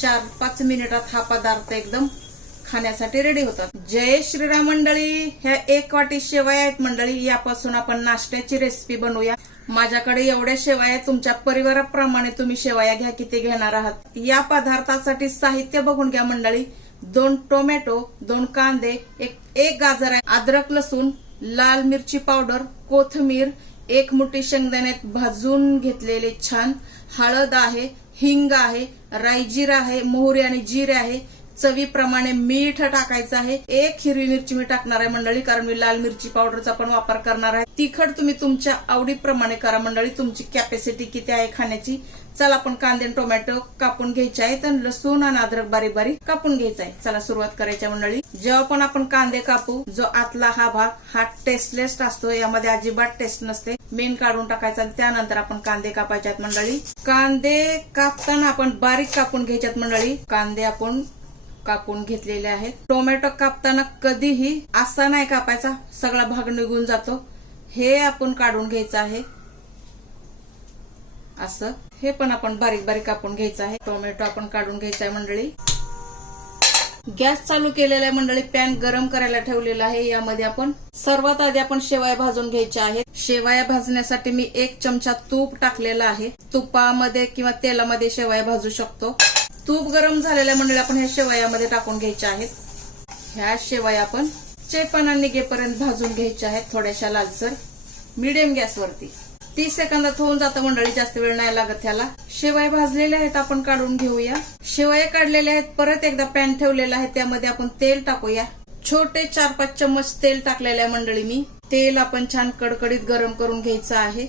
चार पाच मिनिटात हा पदार्थ एकदम खाण्यासाठी रेडी होतात. जय श्रीराम मंडळी ह्या एक वाटी शेवया आहेत मंडळी यापासून आपण नाश्त्याची रेसिपी बनवूया. माझ्याकडे एवढ्या शेवया तुमच्या परिवाराप्रमाणे तुम्ही शेवया घ्या किती घेणार आहात. या पदार्थासाठी साहित्य बघून घ्या मंडळी. दोन टोमॅटो दोन कांदे एक एक गाजर आहे. अद्रक लसूण लाल मिरची पावडर कोथमीर एक मुठी शेंगदाण्यात भाजून घेतलेले छान. हळद आहे हिंग आहे रायजीरा आहे मोहरी आणि जिरे आहे. चवीप्रमाणे मीठ टाकायचं आहे. एक हिरवी मिरची मी टाकणार आहे मंडळी कारण मी लाल मिरची पावडरचा पण वापर करणार आहे. तिखट तुम्ही तुमच्या आवडीप्रमाणे करा मंडळी. तुमची कॅपॅसिटी किती आहे खाण्याची? चला आपण कांदे आणि टोमॅटो कापून घ्यायचे आहेत आणि लसूण आणि अद्रक बारीक बारीक कापून घ्यायचा आहे. चला सुरुवात करायच्या मंडळी. जेव्हा पण आपण कांदे कापू जो आतला हा भाग हा टेस्टलेस असतो. यामध्ये अजिबात टेस्ट नसते. मेन काढून टाकायचा त्यानंतर आपण कांदे कापायच्यात मंडळी. कांदे कापताना आपण बारीक कापून घ्यायच्यात मंडळी. कांदे आपण कापून घेतलेले आहेत. टोमॅटो कापताना कधीही असा नाही कापायचा सगळा भाग निघून जातो. हे आपण काढून घ्यायचं आहे. असं. हे पण आपण बारीक बारीक कापून घ्यायचं आहे. टोमॅटो आपण काढून घ्यायचा आहे मंडळी. गॅस चालू केलेला आहे मंडळी पॅन गरम करायला ठेवलेला आहे. यामध्ये आपण सर्वात आधी आपण शेवाया भाजून घ्यायच्या आहेत. शेवाया भाजण्यासाठी मी एक चमचा तूप टाकलेला आहे. तुपामध्ये किंवा तेलामध्ये शेवाया भाजू शकतो. तूप गरम झालेल्या मंडळी आपण ह्या शेवयामध्ये टाकून घ्यायच्या आहेत. ह्या शेवया आपण चेपणा निघेपर्यंत भाजून घ्यायच्या आहेत थोड्याशा लालसर. मिडियम गॅसवरती. तीस सेकंदात होऊन जातं मंडळी जास्त वेळ नाही लागत ह्याला शेवया भाजलेल्या आहेत आपण काढून घेऊया. शेवया काढलेल्या आहेत परत एकदा पॅन ठेवलेला आहे त्यामध्ये आपण तेल टाकूया. छोटे चार पाच चम्मच तेल टाकलेले आहे मंडळी मी. तेल आपण छान कडकडीत गरम करून घ्यायचं आहे.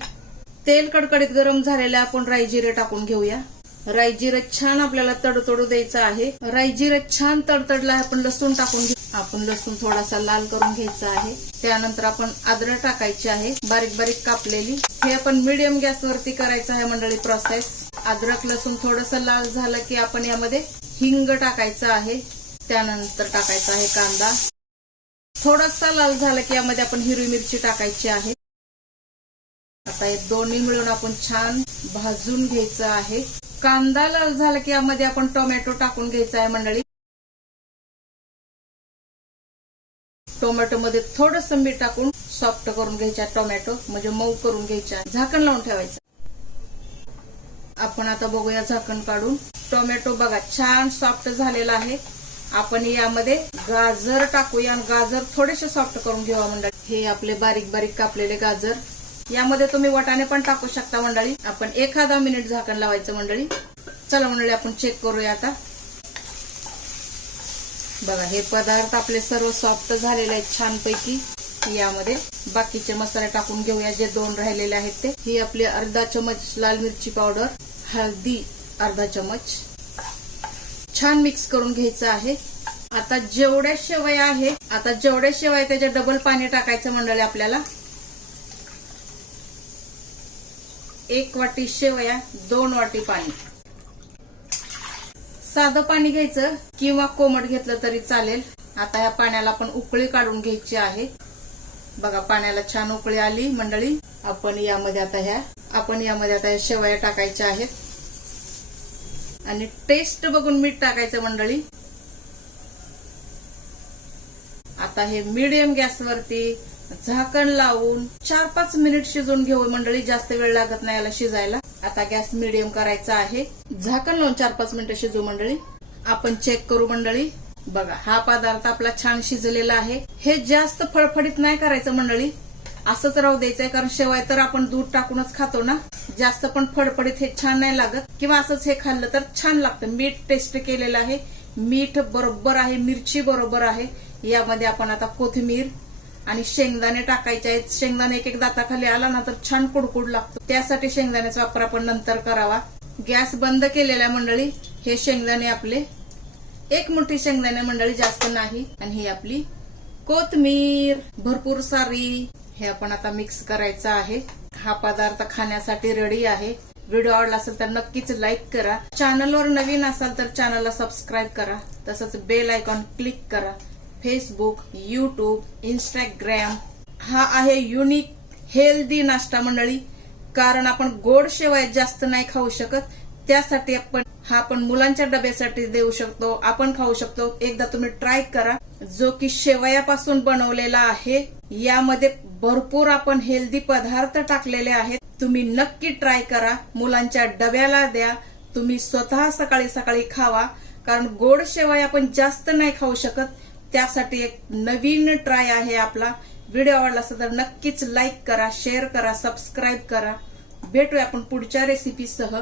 तेल कडकडीत गरम झालेलं आपण राई जिरे टाकून घेऊया. राई छान आपल्याला तडतडू द्यायचं आहे. राई छान तडतडला आहे आपण लसूण टाकून घेऊ. आपण लसूण थोडासा लाल करून घ्यायचा आहे. त्यानंतर आपण अद्रक टाकायची आहे. बारीक बारीक कापलेली. हे आपण मिडियम गॅसवरती करायचं आहे मंडळी प्रोसेस अद्रक लसूण थोडस लाल झालं की आपण यामध्ये हिंग टाकायचं आहे. त्यानंतर टाकायचा आहे कांदा. थोडासा लाल झाला की यामध्ये आपण हिरवी मिरची टाकायची आहे. आता हे दोन्ही मिळून आपण छान भाजून घ्यायचं आहे. कांदा लाल झाला की यामध्ये आपण टोमॅटो टाकून घ्यायचा आहे मंडळी. टोमॅटो मध्ये थोडस मीठ टाकून सॉफ्ट करून घ्यायचा टोमॅटो म्हणजे मऊ करून घ्यायचा झाकण लावून ठेवायचं. आपण आता बघूया झाकण काढून. टोमॅटो बघा छान सॉफ्ट झालेला आहे. आपण यामध्ये गाजर टाकूया आणि गाजर थोडेसे सॉफ्ट करून घेऊ मंडळी. हे आपले बारीक बारीक कापलेले गाजर. यामध्ये तुम्ही वटाणे पण टाकू शकता मंडळी. आपण एखादा मिनिट झाकण लावायचं मंडळी. चला मंडळी आपण चेक करूया आता. बघा हे पदार्थ आपले सर्व सॉफ्ट झालेले आहेत छानपैकी. यामध्ये बाकीचे मसाले टाकून घेऊया जे दोन राहिलेले आहेत ते. ही आपली अर्धा चमच लाल मिरची पावडर हळदी अर्धा चमच छान मिक्स करून घ्यायचं आहे. आता जेवढ्या शेवया आहे आता जेवढ्या शेवया त्याच्या डबल पाणी टाकायचं मंडळी आपल्याला. एक वाटी शेवया दोन वाटी पाणी. साधं पाणी घ्यायचं किंवा कोमट घेतलं तरी चालेल. आता या पाण्याला आपण उकळी काढून घ्यायची आहे. बघा पाण्याला छान उकळी आली. मंडळी आपण यामध्ये आता ह्या आपण यामध्ये आता या शेवया टाकायच्या आहेत. आणि टेस्ट बघून मीठ टाकायचं मंडळी. आता हे मीडियम गॅसवरती झाकण लावून चार पाच मिनिट शिजवून घेऊ. मंडळी जास्त वेळ लागत नाही याला शिजायला. आता गॅस मिडियम करायचा आहे. झाकण लावून चार पाच मिनिटं शिजवू मंडळी. आपण चेक करू मंडळी. बघा हा पदार्थ आपला छान शिजलेला आहे. हे जास्त फळफडीत नाही करायचं मंडळी. असंच राहू द्यायचंय कारण शेवाय तर आपण दूध टाकूनच खातो ना. जास्त पण फडफडीत हे छान नाही लागत. किंवा असंच हे खाल्लं तर छान लागतं. मीठ टेस्ट केलेलं आहे. मीठ बरोबर आहे मिरची बरोबर आहे. यामध्ये आपण आता कोथिंबीर आणि शेंगदाणे टाकायचे आहेत. शेंगदाणे एक एक दाताखाली आला ना तर छान कुडकुड लागतो. त्यासाठी शेंगदाण्याचा वापर आपण नंतर करावा. गॅस बंद केलेल्या मंडळी हे शेंगदाणे आपले एक मोठी शेंगदाणे मंडळी जास्त नाही. आणि ही आपली कोथमीर भरपूर सारी हे आपण आता मिक्स करायचं आहे. हा पदार्थ खाण्यासाठी रेडी आहे. व्हिडिओ आवडला असेल तर नक्कीच लाईक करा. चॅनलवर नवीन असाल तर चॅनलला सबस्क्राईब करा. तसंच बेल आयकॉन क्लिक करा. फेसबुक यूट्यूब इंस्टाग्राम हा आहे युनिक हेल्दी नाश्ता मंडळी. कारण आपण गोड शेवाय जास्त नाही खाऊ शकत. त्यासाठी आपण हा आपण मुलांच्या डब्यासाठी देऊ शकतो. आपण खाऊ शकतो. एकदा तुम्ही ट्राय करा. जो की शेवयापासून बनवलेला आहे यामध्ये भरपूर आपण हेल्दी पदार्थ टाकलेले आहेत. तुम्ही नक्की ट्राय करा. मुलांच्या डब्याला द्या. तुम्ही स्वतः सकाळी सकाळी खावा. कारण गोड शेवाय आपण जास्त नाही खाऊ शकत. त्यासाठी एक नवीन ट्राय आहे आपला. व्हिडिओ आवडला असेल तर नक्कीच लाईक करा शेअर करा सबस्क्राईब करा. भेटूया आपण पुढच्या रेसिपीसह